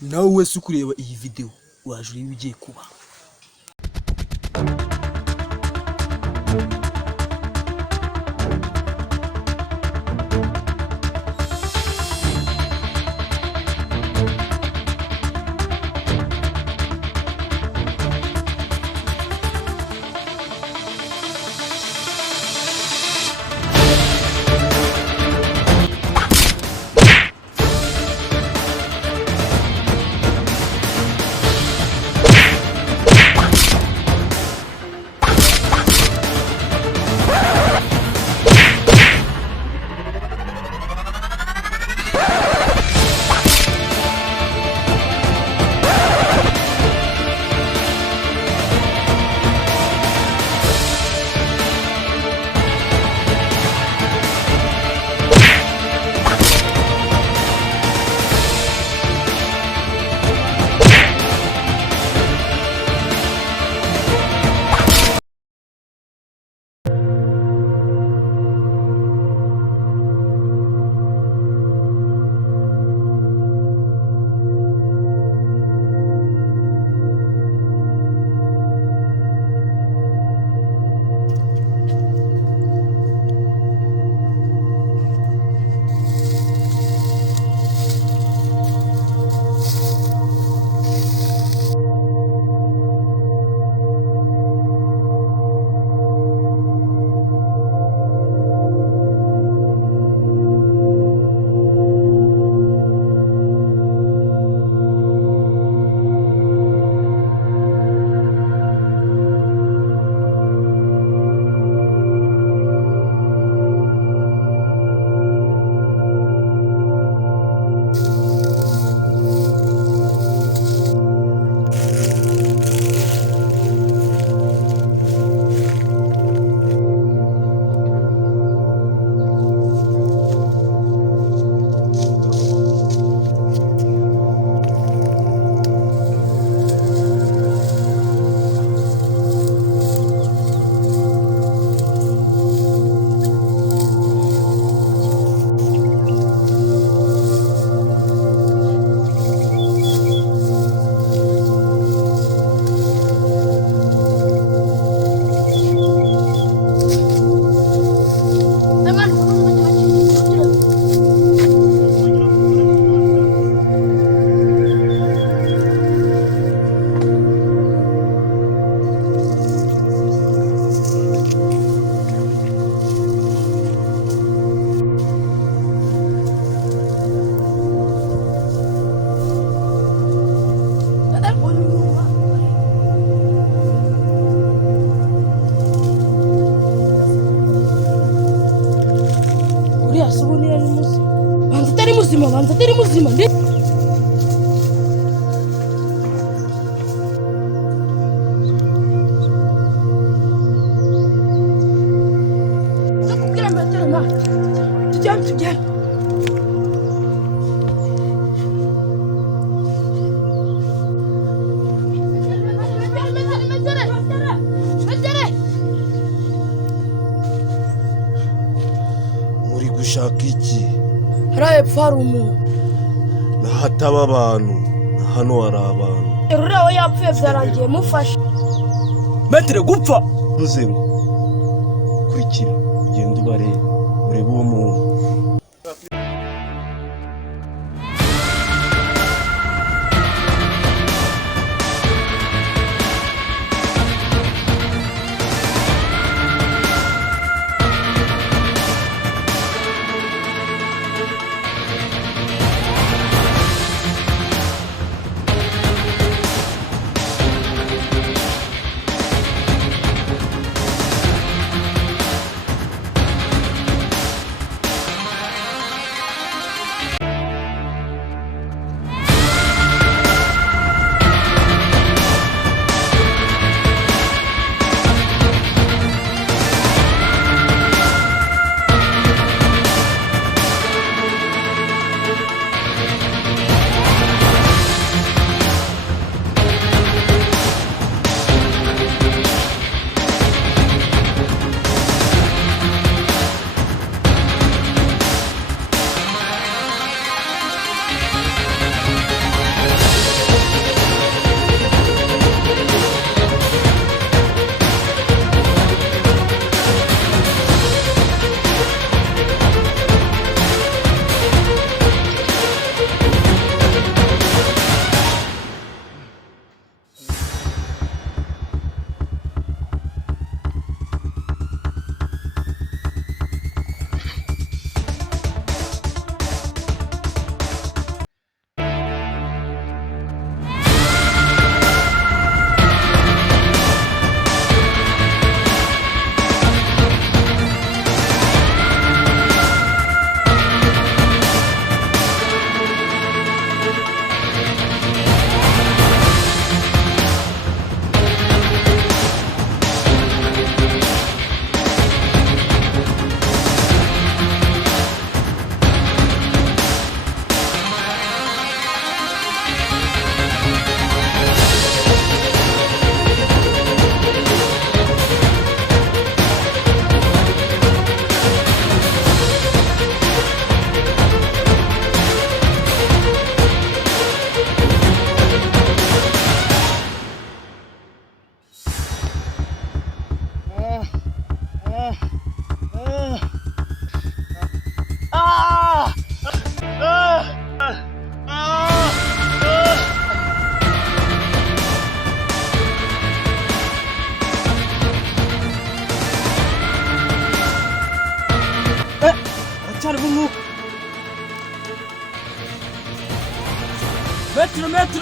nawe wese ukureba iyi video waje uri bigiye kuba. Banza atari muzima ndi nakubwira metero ma tujyane Muri gushaka iki? haraye pfarumu Nahataba abantu, hano hari abantu. ruriya yapfuye byarangiye mufashe Metre gupfa uze ngo kurikira ugenda urebe uwo muntu.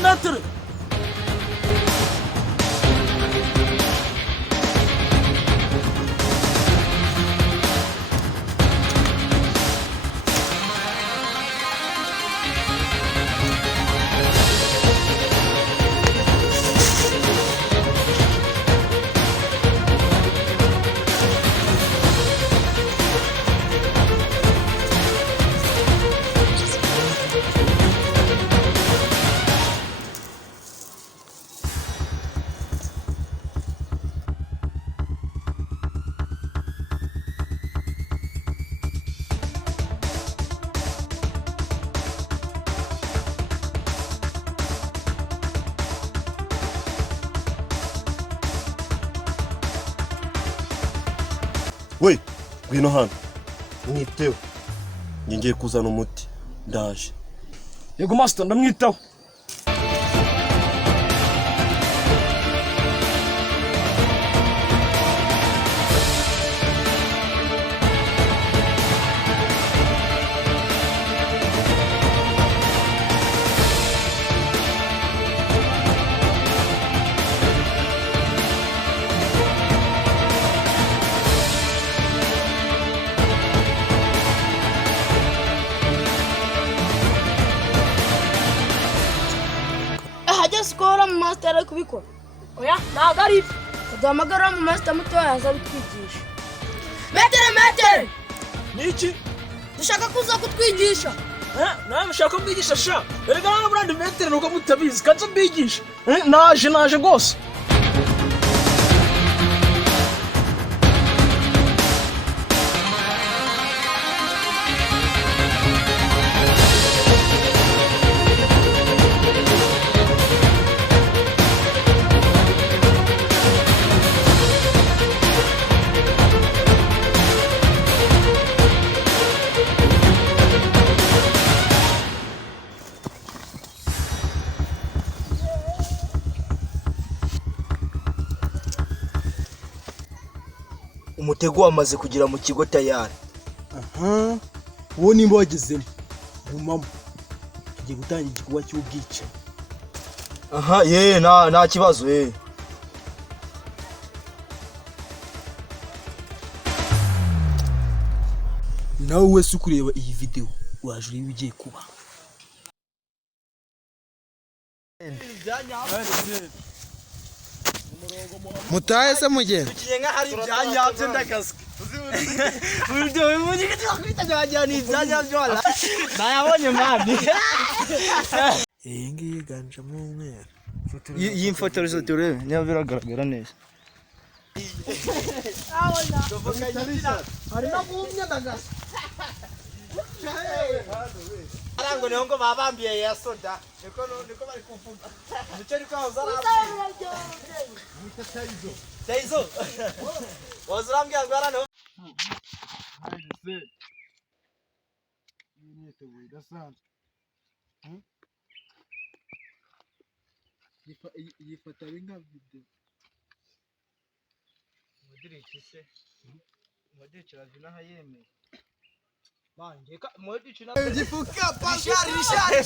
metero. We, ngwino hano. Mwiteho. Ngiye kuzana umuti. Ndaje. Yego master, ndamwitaho. Sikora mu master ari kubikora. Oya, ntabwo ari ibyo. Duhamagara mu master mutoya aza bitwigisha. Metere! Niki? Dushaka kuza kutwigisha. Nawe mushaka kumbigisha sha. Erega nawe brand metere nuko mutabizi. Kanza mbigisha. Naje gose. Umutego wamaze kugera mu kigo tayari. Uwo nimba wagezemo. Gumamo. Tugiye gutangira igikorwa cy'ubwica. Nta kibazo Nawe wese ukureba iyi video waje uri bigiye kuba. Mutahe se mugenda. Tukiye nka hari ibyanyabyo ndakazwe. Uburyo bivuye ko twakwita cyane ibyanyabyo wala. Nayabonye mami. Iyi ngiyi yiganjemo umweru. Iyi foto rero turebe niba biragaragara neza. Hari no kumya ndagasa. Arango niho ngo babambiye ya soda. Niko bari kuvuga. Umuceri kwa zarabye. Taizo. Wazurambya ngo arano. Iyi foto ari nka video. Mudiriki se. Mudiriki razina hayemeye. Mangeka mudiriki na gifuka pashari rishari.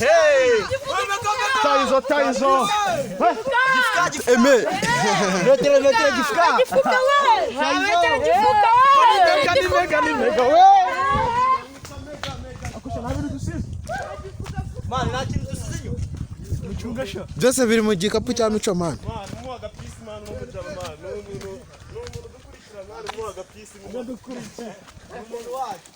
Taizo. Eme. Metere gifuka. Gifuka we. Metere gifuka we. Kanimega we. Akusha nabiri dusize. Man nakintu dusize nyo. Muchungasha. Byose biri mu gikapu cya Mico man. Mu agapisi man no mujama. No dukurikira man mu agapisi. Umuntu wacu.